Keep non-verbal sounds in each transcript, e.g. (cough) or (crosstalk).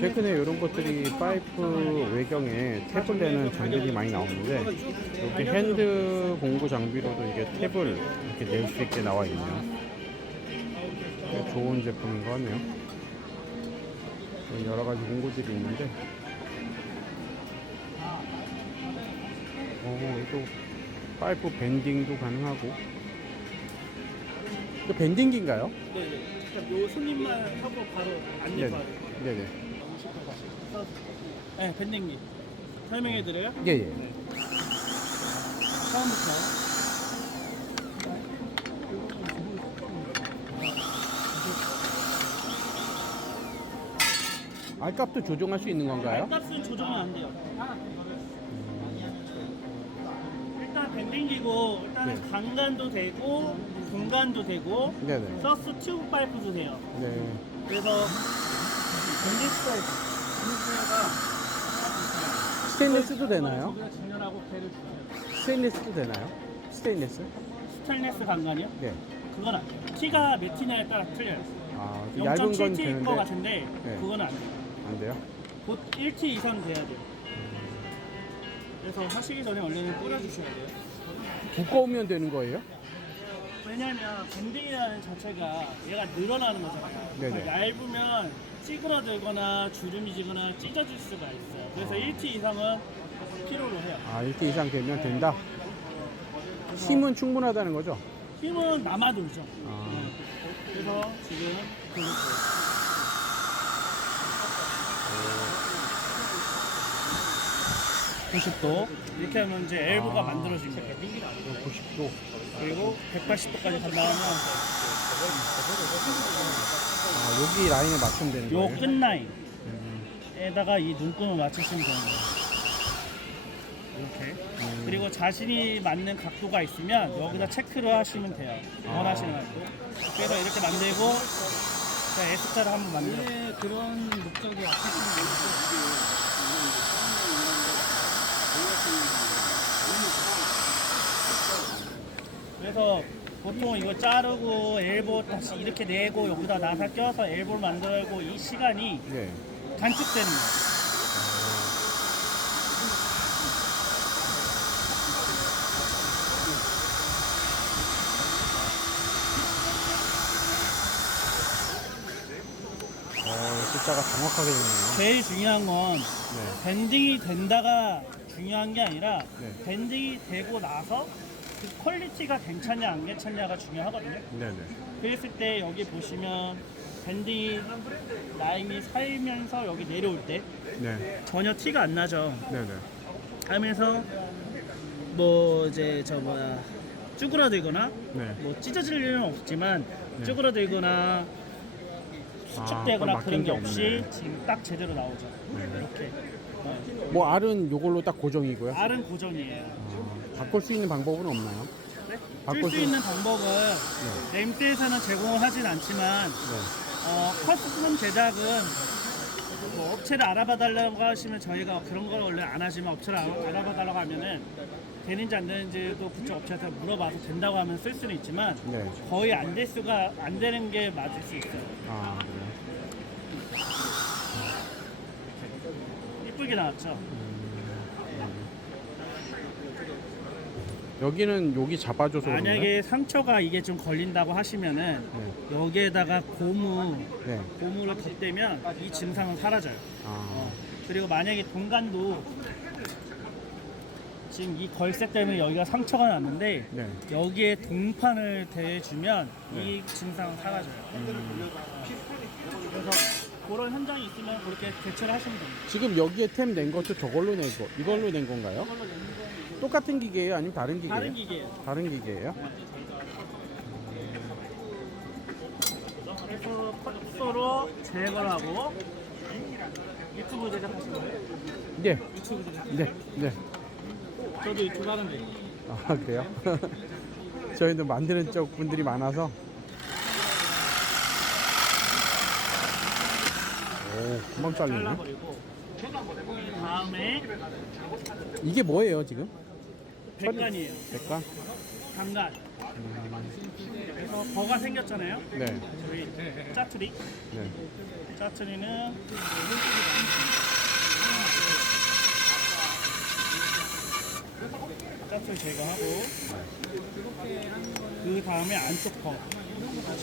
최근에 이런 것들이 파이프 외경에 탭을 내는 장비들이 많이 나오는데 이렇게 핸드 공구 장비로도 이게 탭을 이렇게 낼 수 있게 나와 있네요. 꽤 좋은 제품인 것 같네요. 여러 가지 공구들이 있는데 어, 또 파이프 밴딩도 가능하고 밴딩기인가요? 네네. 요 손님만 하고 바로 안내 네네. 바로. 네네. 네, 밴딩기. 설명해 드려요? 예예. 처음부터. 알값도 조정할 수 있는 건가요? 값은 조정은 안 돼요. 일단 밴딩기고 일단은 네. 강간도 되고 공간도 되고 네네. 서스 튜브 파이프도 돼요. 네. 그래서 밴딩 스테인리스도 되나요? 저기다 진열하고 배를 주세요. 스테인리스도 되나요? 스테인리스? 스테인레스 강간이요? 네. 그건 안 돼요. 키가 몇 티냐에 따라 틀려요. 아, 그 얇은 건 0.7T일 되는데 것 같은데 네. 그거는 안 돼요. 안 돼요? 곧 1T 이상 돼야 돼요. 그래서 하시기 전에 원래는 뿌려주셔야 돼요. 두꺼우면 되는 거예요? 왜냐면 밴딩이라는 자체가 얘가 늘어나는 거잖아요. 네네. 얇으면 찌그러들거나 주름이 지거나 찢어질 수가 있어요. 그래서 아. 1T 이상은 필요로 해요. 아, 이렇게 이상 되면 된다? 힘은 충분하다는 거죠? 힘은 남아돌죠. 아. 네. 그래서 지금 90도 이렇게 하면 이제 엘보가 아. 만들어집니다. 90도. 그리고 180도까지 간다 하면 아, 여기 라인에 맞추면 되는 요 거예요? 끝라인에다가 이 눈금을 맞추시면 되는 거예요. 이렇게. 음. 그리고 자신이 맞는 각도가 있으면 여기다 체크를 하시면 돼요. 아. 원하시는 각도. 그래서 이렇게 만들고 자, S자를 한번 만들어. 네, 그런 목적이 없으신 그래서 보통 이거 자르고 엘보 다시 이렇게 내고 여기다 나사 껴서 엘보를 만들고 이 시간이 네. 단축되는 거예요. 어, 숫자가 정확하게 되네요. 제일 중요한 건 네. 밴딩이 된다가 중요한 게 아니라 네. 밴딩이 되고 나서 그 퀄리티가 괜찮냐 안 괜찮냐가 중요하거든요. 네네. 그랬을 때 여기 보시면 밴딩이 라인이 살면서 여기 내려올 때 네. 전혀 티가 안 나죠. 네네. 하면서 뭐 이제 저 뭐야 쭈그러들거나 네. 뭐 찢어질 일은 없지만 네. 쭈그러들거나 수축되거나 아, 그런 게 없이. 지금 딱 제대로 나오죠. 네. 이렇게 네. 뭐 알은 요걸로 딱 고정이고요. 알은 고정이에요. 아, 바꿀 수 있는 방법은 없나요? 네? 바꿀 쓸 수 수- 있는 방법은 램스에서는 제공을 하진 않지만 네. 어, 커스텀 제작은 뭐 업체를 알아봐 달라고 하시면 저희가 그런 걸 원래 안 하지만 업체를 알- 알아봐 달라고 하면은 되는지 안 되는지도 그쪽 업체한테 물어봐서 된다고 하면 쓸 수는 있지만 네. 거의 안 될 수가 안 되는 게 맞을 수 있어요. 아, 그래요? 이쁘 게 나왔죠. 여기는 여기 잡아줘서? 만약에 상처가 이게 좀 걸린다고 하시면은 네. 여기에다가 고무 네. 고무를 덧대면 이 증상은 사라져요. 아, 그리고 만약에 동간도 지금 이 걸쇠 때문에 여기가 상처가 났는데 네. 여기에 동판을 대주면 네. 이 증상은 사라져요. 그런 현장이 있으면 그렇게 대처를 하시면 됩니다. 지금 여기에 템 낸 것도 저걸로 낸 거, 이걸로 낸 건가요? 이걸로 내는 거는 똑같은 기계예요? 아니면 다른 기계예요? 다른 기계예요. 다른 기계예요? 그래서 컷소로 제거를 하고 유튜브 제작하시는 거예요? 네. 유튜브 제작. 네. 네. 저도 유튜브 하는데. 아, 그래요? (laughs) 저희도 만드는 쪽 분들이 많아서. 오, 금방 잘리네. 다음에 이게 뭐예요, 지금? 백간이에요. 백간? 강간. 그래서 버가 생겼잖아요. 네. 저희 짜투리. 네. 짜투리는 짜투리 제거하고 그 다음에 안쪽 버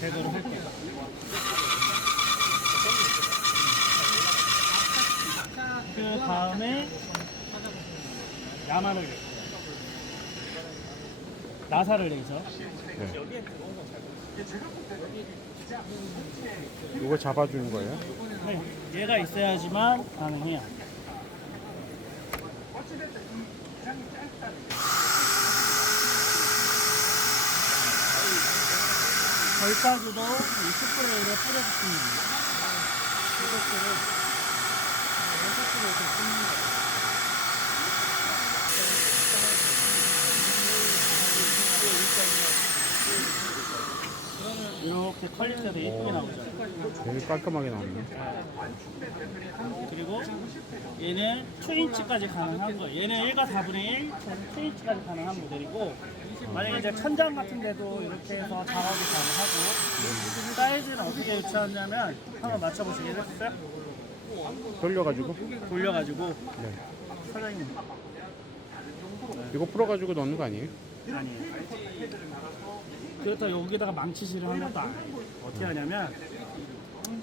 제거를 할게요. 그 다음에 야마를 내요. 나사를 내죠. 네. 이거 잡아주는 거예요? 네, 얘가 있어야지만 가능해요. 절까지도 이 스프레이를 뿌려주시면 돼요. 이것들을 이것들을 이렇게 퀄리티가 예쁘게 나오죠. 되게 깔끔하게 나오네. 그리고 얘는 2인치까지 가능한 거예요. 얘는 1과 4분의 1, 2인치까지 가능한 모델이고 만약에 이제 천장 같은 데도 이렇게 해서 작업이 가능하고 사이즈는 어떻게 유치하냐면 한번 맞춰보시겠어요? 돌려가지고 돌려가지고 네. 사장님 이거 풀어가지고 넣는 거 아니에요? 아니에요. 그렇다 여기다가 망치질을 한 것도 아니에요. 어떻게 하냐면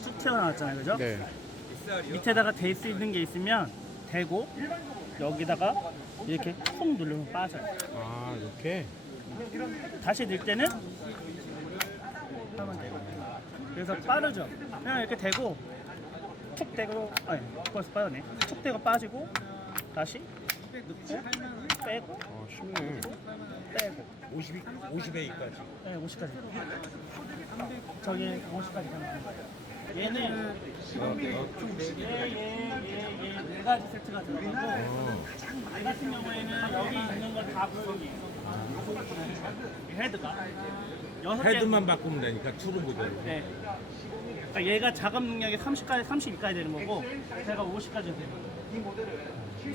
쭉 튀어나왔잖아요, 그죠? 네. 밑에다가 댈수 있는 게 있으면 대고 여기다가 이렇게 콕 누르면 빠져요. 아 이렇게. 다시 넣을 때는 하면 돼요. 그래서 빠르죠. 그냥 이렇게 대고 툭 대고 아니 벌써 빠졌네. 툭 대고 빠지고 다시 넣고 빼고 아 쉽네. 빼고 50, 50A까지. 네 50까지. 저기 50까지 가는 거예요. 얘는 얘얘얘얘네 가지 세트가 들어가고 얘 같은 경우에는 여기 있는 건다 구성이에요. 이 헤드가 여섯 개 헤드만 바꾸면 되니까 투르 모델. 네. 그러니까 얘가 작업 능력이 30까지 32까지 되는 거고 제가 50까지 되는 거예요.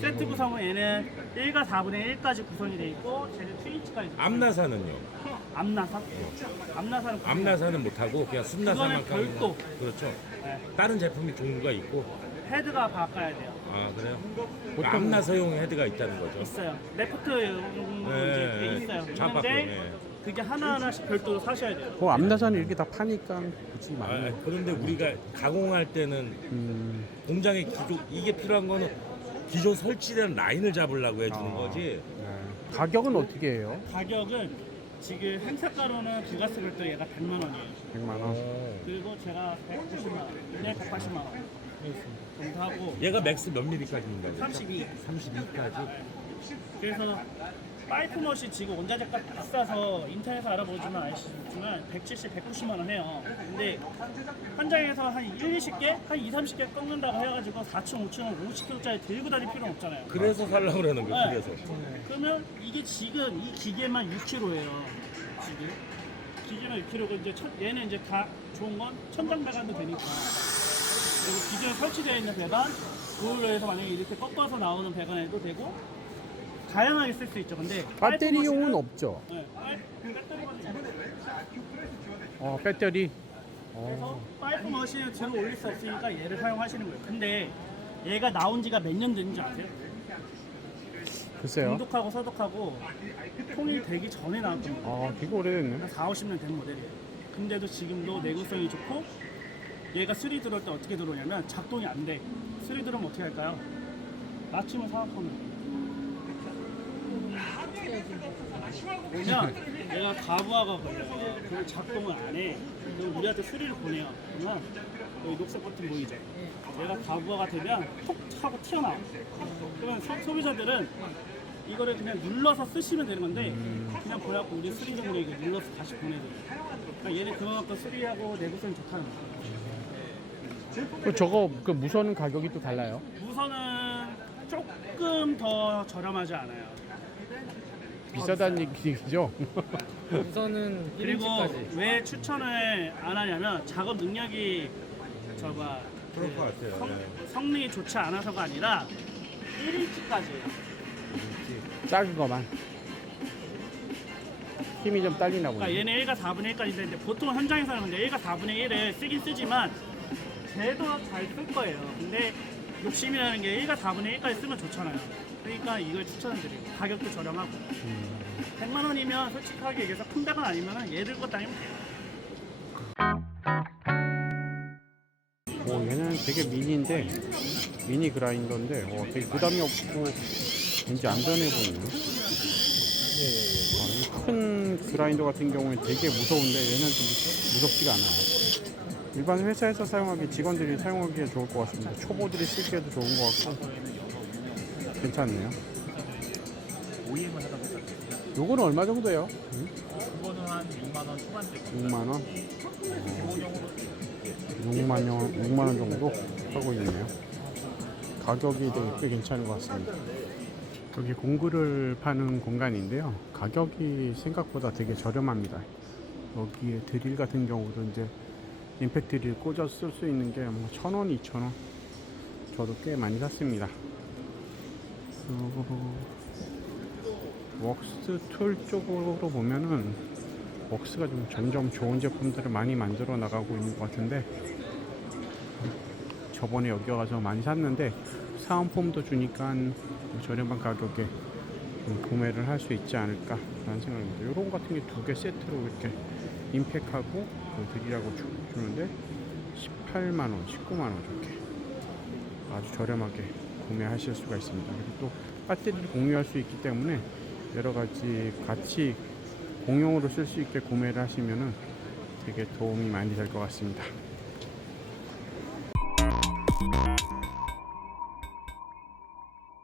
세트 구성은 얘는 1과 4분의 1까지 구성이 돼 있고 쟤는 2인치까지 앞나사는요? 앞나사? 앞나사는 앞나사는 못하고 그냥 순나사만 그거는 별도. 그렇죠. 네. 다른 제품이 종류가 있고. 헤드가 바꿔야 돼요. 아 그래요? 보통- 앞나사용 헤드가 있다는 거죠. 있어요. 레프트용으로 네, 이제 그게 있어요. 좌바퀴, 있는데 네. 그게 하나하나씩 별도로 사셔야 돼요. 뭐 앞나사는 이렇게 다 파니까 굳이 아, 많네. 그런데 우리가 가공할 때는 음. 공장에 기존 이게 필요한 거는 기존 설치된 라인을 잡으려고 해주는 아. 거지. 네. 가격은 어떻게 해요? 가격은 지금 행사가로는 기가스 별도 얘가 100만 원이에요. 100만 원. 어. 그리고 제가 190만 원, 얘네 180만 원. 정도하고 얘가 맥스 몇 미리까지인가요? 32. 32까지. 그래서 파이프넛이 지금 원자재가 비싸서 인터넷에서 알아보지만 아시지만 170, 190만 원 해요. 근데 현장에서 한 1, 20개, 한 2, 30개 꺾는다고 해가지고 4층, 5층, 50kg짜리 들고 다닐 필요는 없잖아요. 그래서 살려고 그러는 거예요. 네. 그래서. 그러면 이게 지금 이 기계만 6kg예요. 지금 기계만 6kg고 이제 천- 얘는 이제 다 좋은 건 천장 배관도 되니까 그리고 기존에 설치되어 있는 배관 그걸로 해서 만약에 이렇게 꺾어서 나오는 배관에도 되고 다양하게 쓸 수 있죠. 근데 배터리용은 없죠? 네, 파이- 배터리가 어 배터리. 그래서 어. 파이프 머신을 들어 올릴 수 없으니까 얘를 사용하시는 거예요. 근데 얘가 나온 지가 몇 년 됐는지 아세요? 글쎄요. 중독하고 소독하고 통일되기 전에 나왔던 거예요. 아 되게 오래됐네. 한 4, 50년 된 모델이에요. 근데도 지금도 내구성이 좋고 얘가 수리 들어올 때 어떻게 들어오냐면 작동이 안 돼. 수리 들어오면 어떻게 할까요? 맞춤을 사각하면 보면 얘가 가부하가. 그걸 작동을 안 해. 그럼 우리한테 수리를 보내요. 그러면 여기 녹색 버튼 보이죠? 얘가 가부하가 되면 톡 하고 튀어나와. 그러면 소, 소비자들은 이거를 그냥 눌러서 쓰시면 되는 건데 그냥 보내갖고 우리 수리점으로 이거 눌러서 다시 보내드려요. 그러니까 얘는 그만큼 수리하고 내구성이 좋다는 거예요. 그 저거 그 무선 가격이 또 달라요? 무선은 조금 더 저렴하지 않아요. 비싸다는 얘기죠? (laughs) 우선은 그리고 1인치까지 왜 추천을 안 하냐면 작업 능력이 저가 그럴 것 같아요. 성, 네. 성능이 좋지 않아서가 아니라 1인치까지예요. 작은 거만. 힘이 좀 딸리나 그러니까 보네. 얘는 1과 4분의 1까지 되는데 보통 현장에서는 근데 1과 4분의 1을 쓰긴 쓰지만 쟤도 잘 쓸 거예요. 근데 욕심이라는 게 1과 4분의 1까지 쓰면 좋잖아요. 그러니까 이걸 추천드리고 가격도 저렴하고 100만 원이면 솔직하게 얘기해서 큰 백은 아니면 얘 들고 다니면 돼요. 오 얘는 되게 미니인데 미니 그라인더인데 어, 되게 부담이 없고 왠지 안전해 보이네요. 어, 이큰 그라인더 같은 경우는 되게 무서운데 얘는 좀 무섭지가 않아요. 일반 회사에서 사용하기 직원들이 사용하기에 좋을 것 같습니다. 초보들이 쓰기에도 좋은 것 같고 괜찮네요. 요거는 얼마 정도예요? 응? 그거는 한 6만 원 초반대 6만 원? 기본적으로 6만 원, 6만 원 정도 하고 있네요. 가격이 되게 꽤 괜찮은 것 같습니다. 여기 공구를 파는 공간인데요. 가격이 생각보다 되게 저렴합니다. 여기에 드릴 같은 경우도 이제 임팩트 드릴 꽂아 쓸 수 있는 게 뭐 천 원, 이천 원. 저도 꽤 많이 샀습니다. 그리고 웍스 툴 쪽으로 보면은 웍스가 좀 점점 좋은 제품들을 많이 만들어 나가고 있는 것 같은데 저번에 여기 와서 많이 샀는데 사은품도 주니까 저렴한 가격에 좀 구매를 할 수 있지 않을까 라는 생각입니다. 이런 같은 게 두 개 세트로 이렇게 임팩하고 그 드리라고 주, 주는데 18만 원, 19만 원 이렇게 아주 저렴하게 구매하실 수가 있습니다. 그리고 또 배터리를 공유할 수 있기 때문에 여러 가지 같이 공용으로 쓸 수 있게 구매를 하시면은 되게 도움이 많이 될 것 같습니다.